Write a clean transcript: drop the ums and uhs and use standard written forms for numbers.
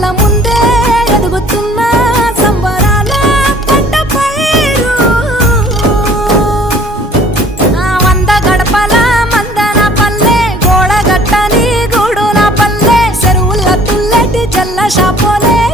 కళ్ళ ముందే ఎదుగుతున్న సంబరాల పంట పైరు వంద గడపల మందన పల్లె గోడ గట్టని గూడు నా పల్లె చెరువుల తుల్లటి జల్ల షాపోలే